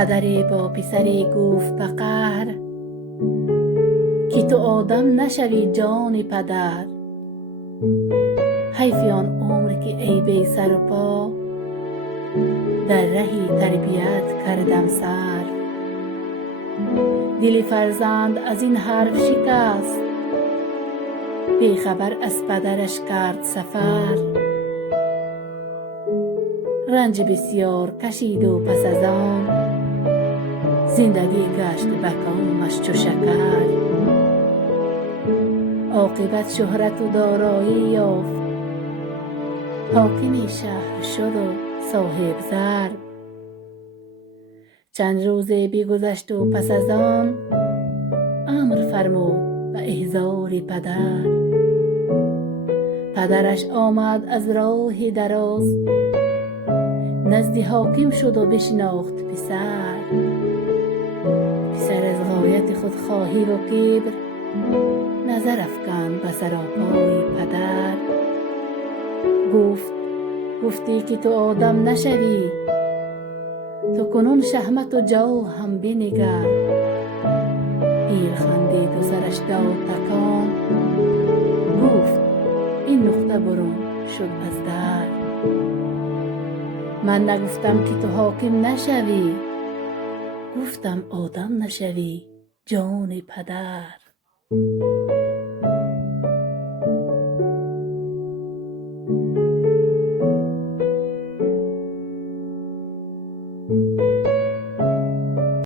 پدری با پسری گفت به قهر که تو آدم نشوی جان پدر. حیف آن عمر که ای بی سر و پا در رهی تربیت کردم سر. دل فرزند از این حرف شکست، بی خبر از پدرش کرد سفر. رنج بسیار کشید و پس از آن زندگی گشت به کامش چو شکر. عاقبت شهرت و دارایی یافت، حاکمی شهر شد و صاحب زر. چند روزه بگذشت و پس از آن امر فرمود به احضار پدر. پدرش آمد از راه دراز، نزد حاکم شد و بشناخت پسر. پسر از غایت خودخواهی و کبر نظر افکند به سراپای پدر. گفتی که تو آدم نشوی، تو کنون شهمت و جو هم بنگر. پیر خندید و سرش داد تکان، گفت این نقطه برون شد از در. من نگفتم که تو حاکم نشوی، گفتم آدم نشوی جان پدر.